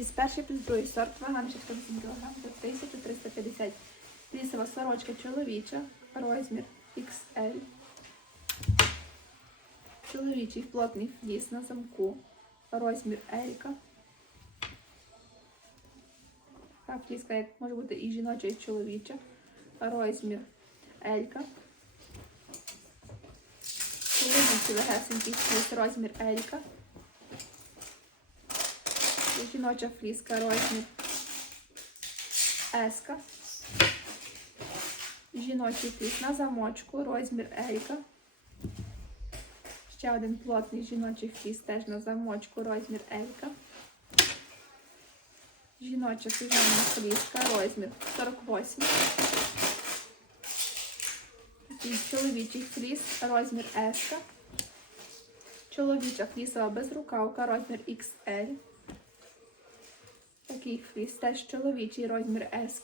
Фліс перший плюс другий сорт, вага мішечка 8 кг за 1350. Флісова сорочка чоловіча, розмір XL. Чоловічий плотний фліс на замку, розмір L. Така фліска, як може бути і жіноча, і чоловіча. Розмір L. Чоловічий легесенький розмір L. Жіноча фліска, розмір S. Жіночий фліс на замочку, розмір L. Ще один плотний жіночий фліс теж на замочку, розмір L. Жіноча піжамна фліска, розмір 48. Такий чоловічий фліс, розмір S. Чоловіча флісова безрукавка, розмір XL. Фліс теж чоловічий, розмір S.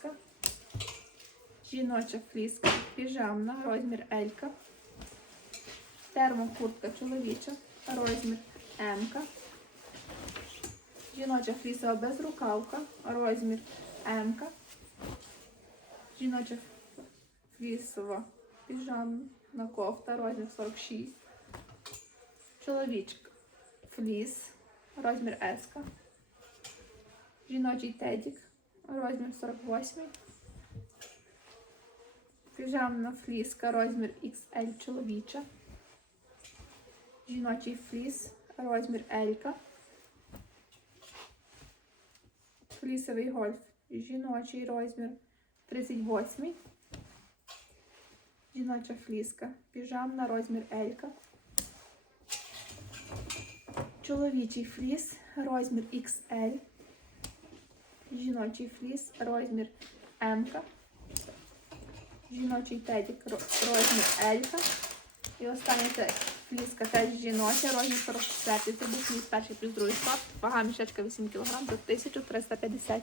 Жіноча фліска, піжамна, розмір L. Термокуртка чоловіча, розмір М. Жіноча флісова безрукавка, розмір М. Жіноча флісова піжамна кофта, розмір 46. Чоловічка фліс, розмір S. Жіночий тедік, розмір 48. Піжамна фліска, розмір XL чоловіча. Жіночий фліс, розмір L. Флісовий гольф, жіночий розмір 38. Жіноча фліска, піжамна, розмір L. Чоловічий фліс, розмір XL. Жіночий фліс, розмір М. Жіночий тедік, розмір L. І останній це фліска теж жіноча, розмір 44. Це був мій перший плюс другий сорт. Вага мішечка 8 кг за 1350.